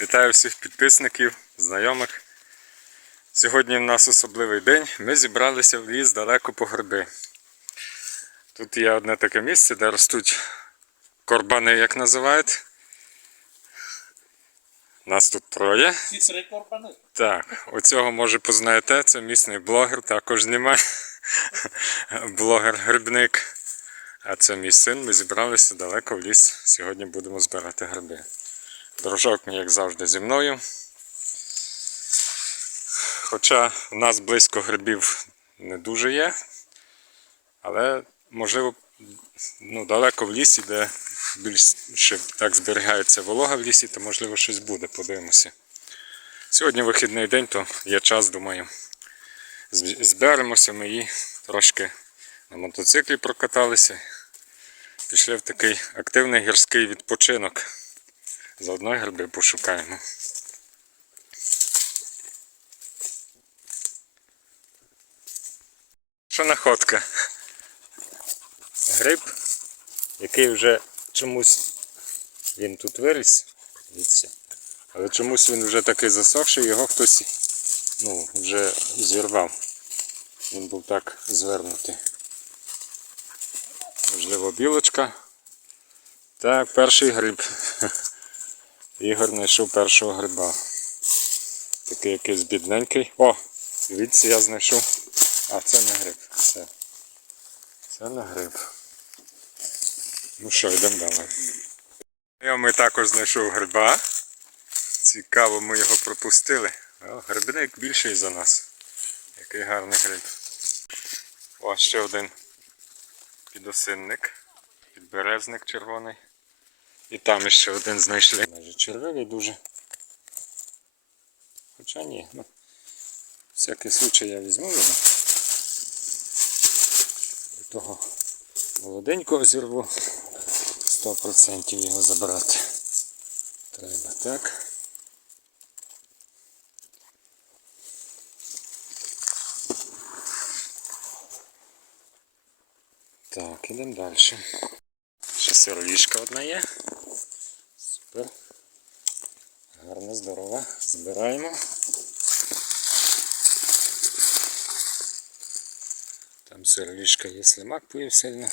Вітаю всіх підписників, знайомих. Сьогодні в нас особливий день. Ми зібралися в ліс далеко по гриби. Тут є одне таке місце, де ростуть корбани, як називають. Нас тут троє. Ці три корбани. Так, оцього може познаєте, це місний блогер, також знімає. Блогер-грибник. А це мій син. Ми зібралися далеко в ліс. Сьогодні будемо збирати гриби. Дружок як завжди, зі мною. Хоча в нас близько грибів не дуже є, але можливо ну, далеко в лісі, де більше так зберігається волога в лісі, то можливо щось буде, подивимося. Сьогодні вихідний день, то є час, думаю. Зберемося ми і трошки на мотоциклі прокаталися. Пішли в такий активний гірський відпочинок. Заодно гриби пошукаємо. Що находка? Гриб, який вже чомусь він тут виріс. Але чомусь він вже такий засохший, його хтось ну, вже зірвав. Він був так звернутий. Можливо, білочка. Так, перший гриб. Ігор знайшов першого гриба. Такий якийсь бідненький. О! Дивіться, я знайшов. А, це не гриб. Це, це не гриб. Ну що, йдемо далі. Я ми також знайшов гриба. Цікаво, ми його пропустили. О, грибник більший за нас. Який гарний гриб. О, ще один підосинник. Підберезник червоний. І там ще один знайшли. Червивий дуже. Хоча ні, ну. Всякий случай я візьму його. І того молоденького зірву. 100% його забрати. Треба так. Так, ідемо далі. Ще сироїшка одна є. Гарна, здорова. Збираємо. Там сироїшка є слимак поїв сильно.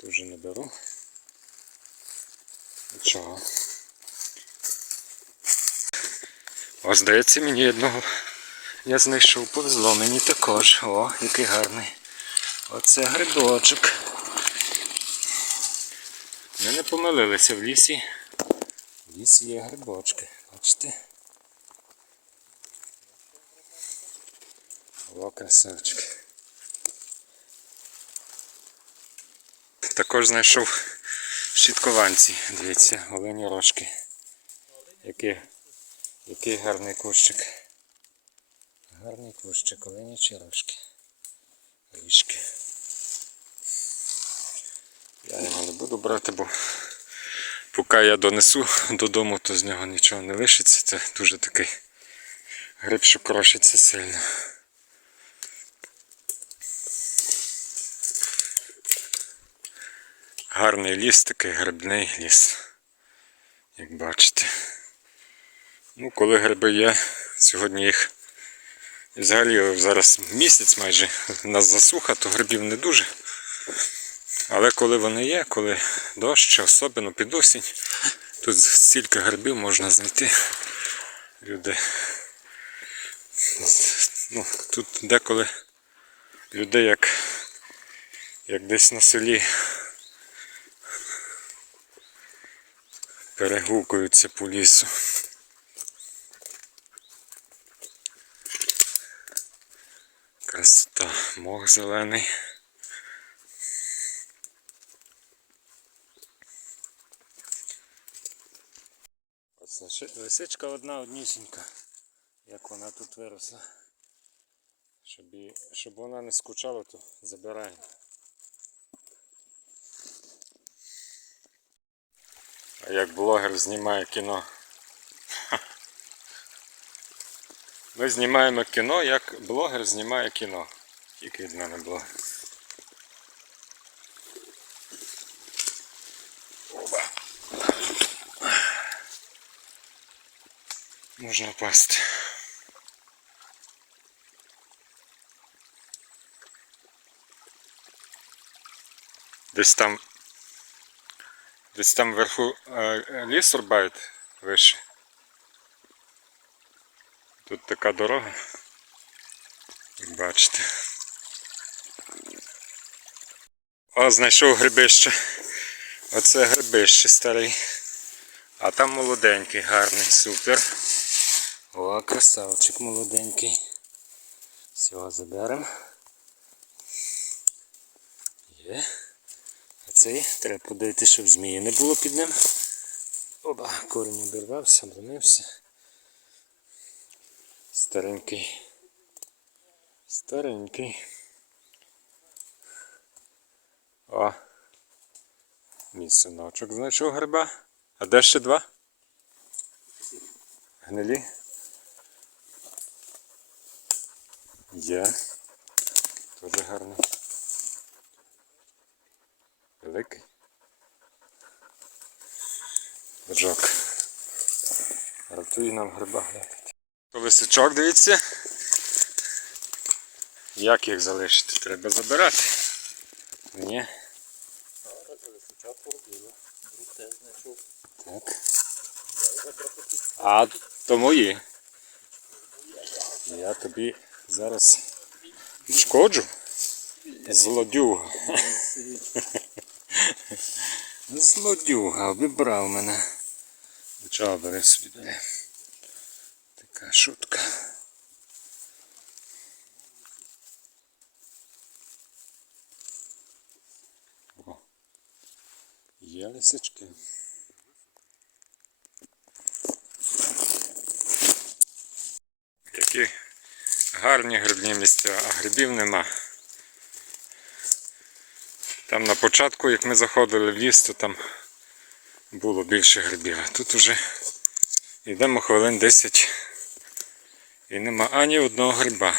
Дуже не беру. Нічого. О, здається, мені одного я знайшов, повезло мені також. О, який гарний. Оце грибочок. Ми не помилилися в лісі. Лісі є грибочки. Бачите? О, красавчик. Також знайшов щіткованці. Дивіться, олені рожки. Який, який гарний кущик. Гарний кущик, олені рожки. Річки. Я його не буду брати, бо поки я донесу додому, то з нього нічого не лишиться. Це дуже такий гриб, що крошиться сильно. Гарний ліс, такий грибний ліс, як бачите. Ну, коли гриби є, сьогодні їх взагалі зараз місяць майже у нас засуха, то грибів не дуже. Але коли вони є, коли дощ, особливо під осінь, тут стільки грибів можна знайти. Люди. Ну, тут деколи людей як, як десь на селі перегукуються по лісу. Красота, мох зелений. Лисичка одна однісінька, як вона тут виросла. Щоб, її- щоб вона не скучала, то забираємо. А як блогер знімає кіно. Ми знімаємо кіно, як блогер знімає кіно. Тільки від мене блогер. Можна впасти. Десь там. Десь там вверху е, ліс рубають вище. Тут така дорога. Як бачите. О, знайшов грибище. Оце грибище старий. А там молоденький, гарний, супер. О, красавчик молоденький. Всього заберемо. Є. А цей треба подивитися, щоб змії не було під ним. Оба, корінь обірвався, обронився. Старенький. Старенький. О. Мій синочок знайшов гриба. А де ще два? Гнилі? Є. Дуже гарний. Великий. Держок. Рятує нам гриба глядати. Дивіться. Як їх залишити? Треба забирати. Ні. Так. А то мої. Я тобі зараз відшкоджу. Злодюга. Злодюга, обібрав мене. До чого бери собі далі? Така шутка. О, є лисички. Які гарні грибні місця, а грибів нема. Там на початку, як ми заходили в ліс, то там було більше грибів. А тут уже йдемо хвилин 10 і нема ані одного гриба.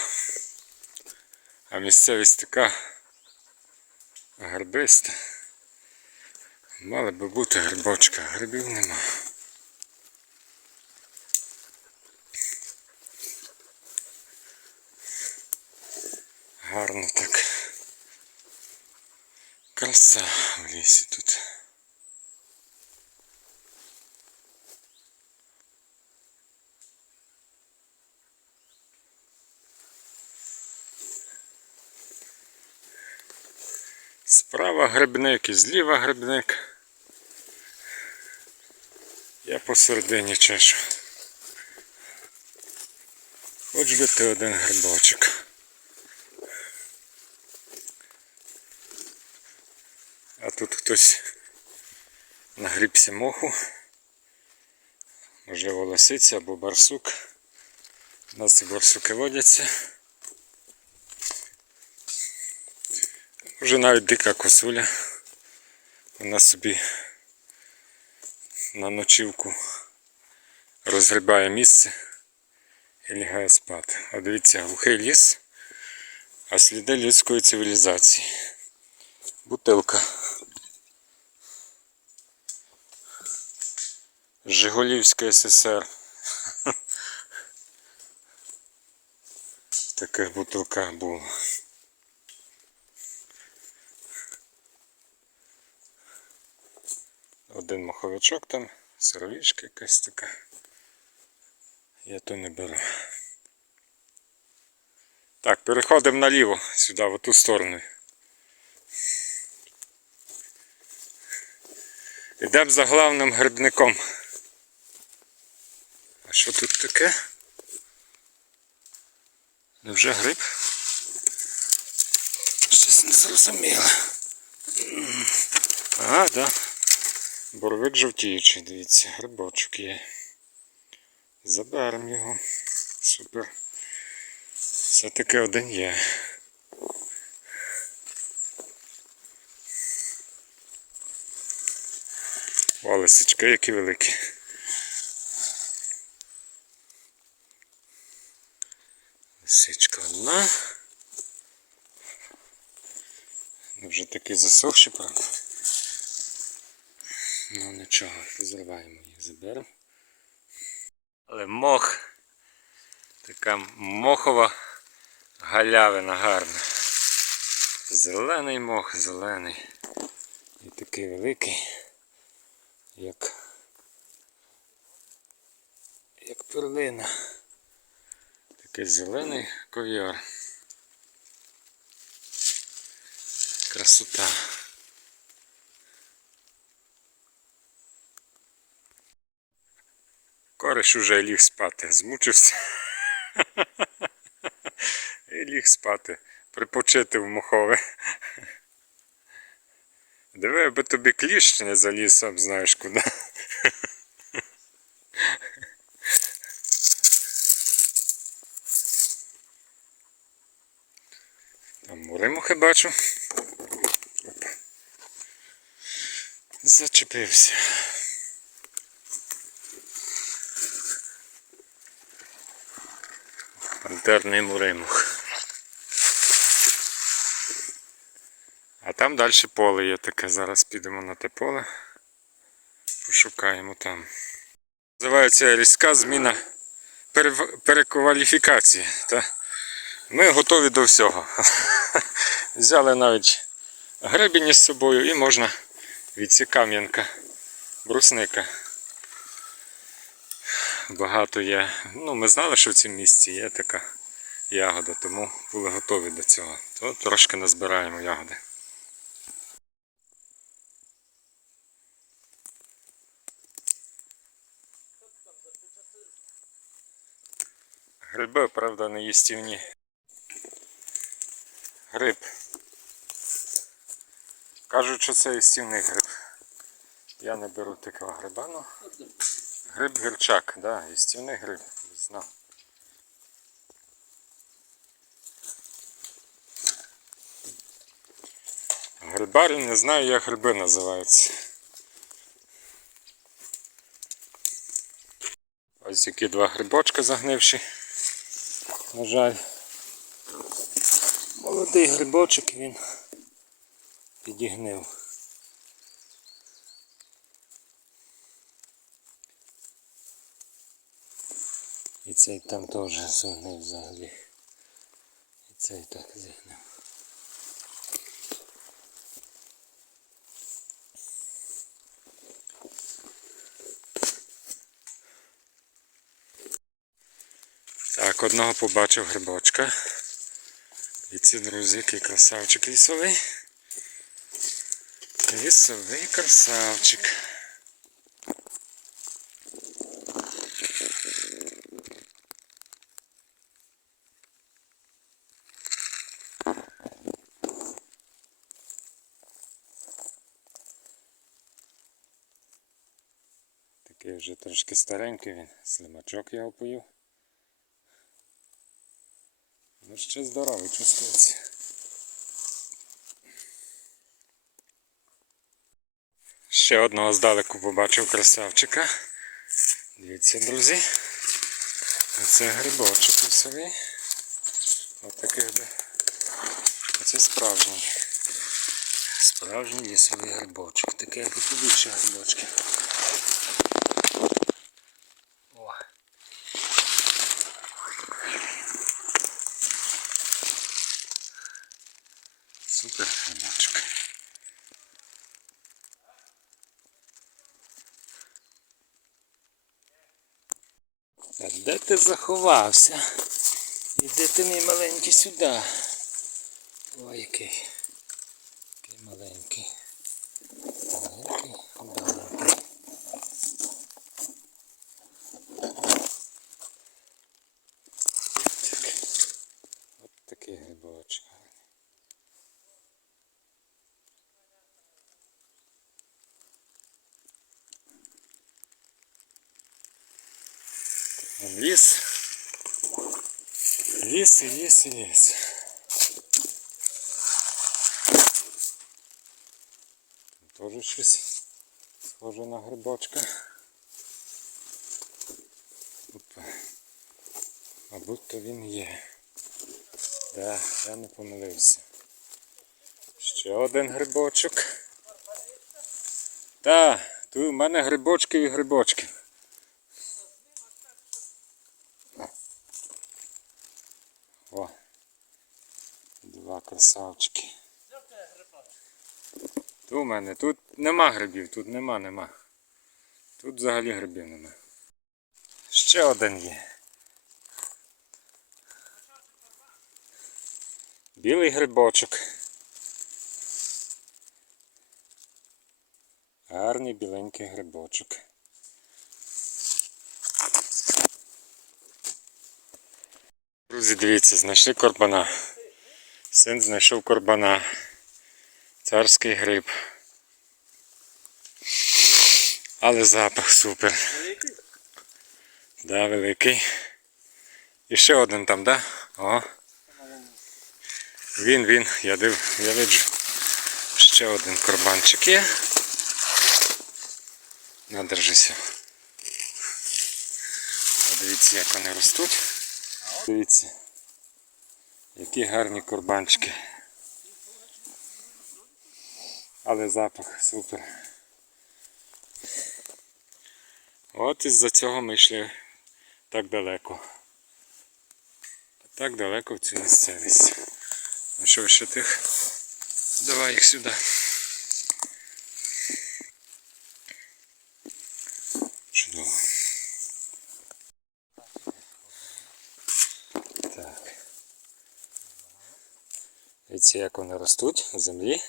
А місцевість така грибиста. Мали би бути грибочка, грибів нема. Гарно так. Краса в лісі тут. Справа грибник і зліва грибник. Я посередині чешу. Хоч би ти один грибочок. А тут хтось нагрібся моху. Можливо лисиця або барсук. У нас і барсуки водяться. Вже навіть дика косуля. Вона собі на ночівку розгрібає місце і лягає спати. А дивіться, глухий ліс, а сліди людської цивілізації. Бутилка. Жигулівська ССР. В таких бутилках було. Один маховичок там, сировічка якась така. Я то не беру. Так, переходимо наліво, сюди, в ту сторону. Йдемо за главним грибником. А що тут таке? Невже гриб? Щось не зрозуміло. А, так. Да. Боровик жовтіючий, дивіться, грибочок є. Заберемо його. Супер. Все-таки один є. О, лисички які великі. Лисичка одна. Ну, Вже такі засохші, правда. Ну нічого, розриваємо їх, заберемо. Але мох. Така мохова галявина гарна. Зелений мох, зелений. І такий великий, як, як перлина. Такий зелений ков'яр. Красота. Кориш уже ліг спати, змучився. І ліг спати, припочити в мохове. Диви, аби тобі кліщ не заліз, сам знаєш куди. Муримухи бачу. Оп. Зачепився. Пантерний муримух. А там далі поле є таке. Зараз підемо на те поле. Пошукаємо там. Називається різка зміна перекваліфікації. Ми готові до всього. Взяли навіть гребінь із собою і можна від кам'янка, брусника. Багато є. Ну, ми знали, що в цьому місці є така ягода, тому були готові до цього. То трошки назбираємо ягоди. Гриби, правда, не їстівні. Гриб. Кажуть, що це їстівний гриб. Я не беру такого гриба, ну. Гриб гірчак, да, їстівний гриб. Знав. Грибарі не знаю, як гриби називаються. Ось які два грибочка загнивші. На жаль. Молодий грибочок він підігнив. І цей там теж зогнив взагалі. І цей так зігнив. Так, одного побачив грибочка. І ці друзі, який красавчик лісовий. Лісовий красавчик. Такий вже трошки старенький він, слимачок я опоїв. Ну ще здоровий чувствується. Ще одного здалеку побачив красавчика. Дивіться, друзі. Оце грибочок лісовий. Ось таких би. Оце справжній. Справжній лісовий грибочок. Таке як і побільше грибочків. О. Супер грибочок. А де ти заховався? Іди ти мій маленький сюди. Ой, який маленький. Маленький, маленький. Так. От такий грибочок. Вон Ліс. Ліс і ліс і ліс. Теж щось схоже на грибочка. Опа. Мабуть, то він є. Да, я не помилився. Ще один грибочок. Та, тут у мене грибочків і грибочків. О. Два красавчики. Тут у мене, тут нема грибів, тут нема, нема. Тут взагалі грибів нема. Ще один є. Білий грибочок. Гарний біленький грибочок. Друзі, дивіться, знайшли корбана. Син знайшов корбана. Царський гриб. Але запах супер. Великий? Да, великий. І ще один там, да? О. Він, він, я див, я виджу. Ще один корбанчик є. На, держися. О, дивіться, як вони ростуть. Дивіться. Які гарні корбанчики. Але запах супер. От із-за цього ми йшли так далеко. Так далеко в цю місцевість. Ну що ще тих? Давай їх сюди. Чудово. Так. Дивіться, як вони ростуть в землі.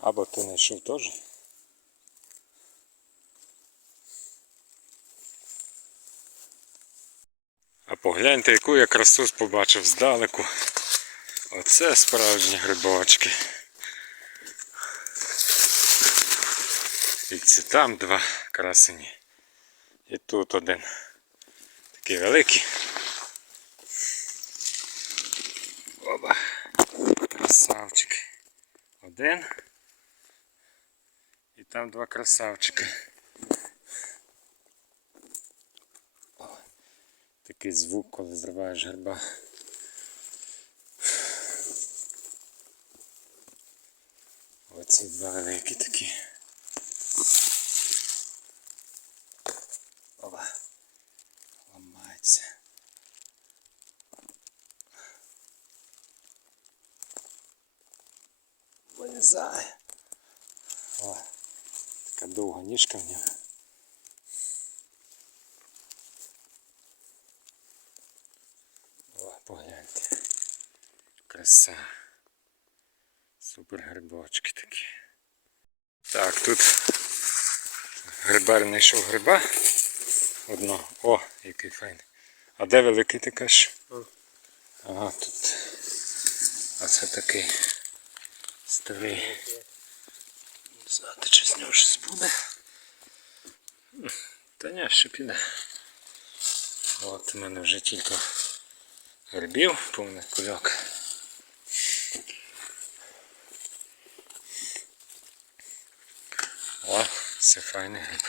Або ти знайшов теж. А погляньте, яку я красу побачив здалеку. Оце справжні грибочки. Дивіться, там два красені. І тут один. Такий великий. Оба. Красавчик. Один. І там два красавчика. Такий звук, коли зриваєш гриба. Оці два великі такі. Опа. Ламається. Вилізає. О, така довга ніжка в нього. О, погляньте. Краса. Супер грибочки такі. Так, тут грибар знайшов гриба. Одного. О, який файний. А де великий ти кажеш? Ага, тут. А це такий старий. Не знати, чи з нього щось буде. Та ні, ще піде. От у мене вже тільки грибів, повний кульок. О, це файний гриб.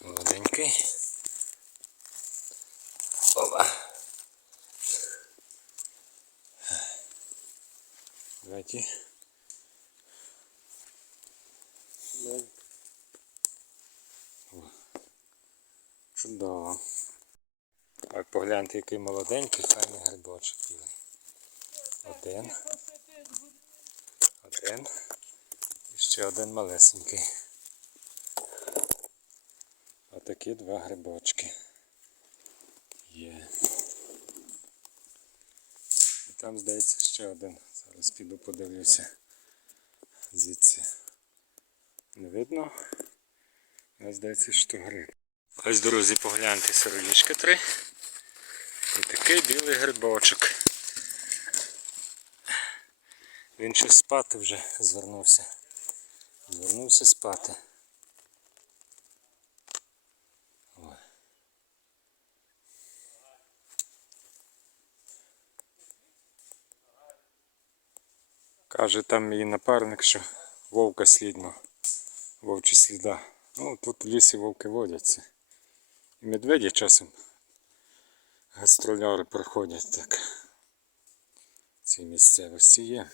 Молоденький. Опа. Давайте. Чудово. Так, погляньте, який молоденький, файний грибочок білий. Один. Один. І ще один малесенький. Отакі два грибочки. Є. І там, здається, ще один. Зараз піду подивлюся. Звідси. Не видно? Але здається, що гриб. Ось, друзі, погляньте сироїшки три. І такий білий грибочок. Він щось спати вже звернувся. Звернувся спати. Каже там її напарник, що вовка слідно вовчі сліда. Ну, тут в лісі вовки водяться. І медведі часом гастрольори проходять так. Ці місцевості є.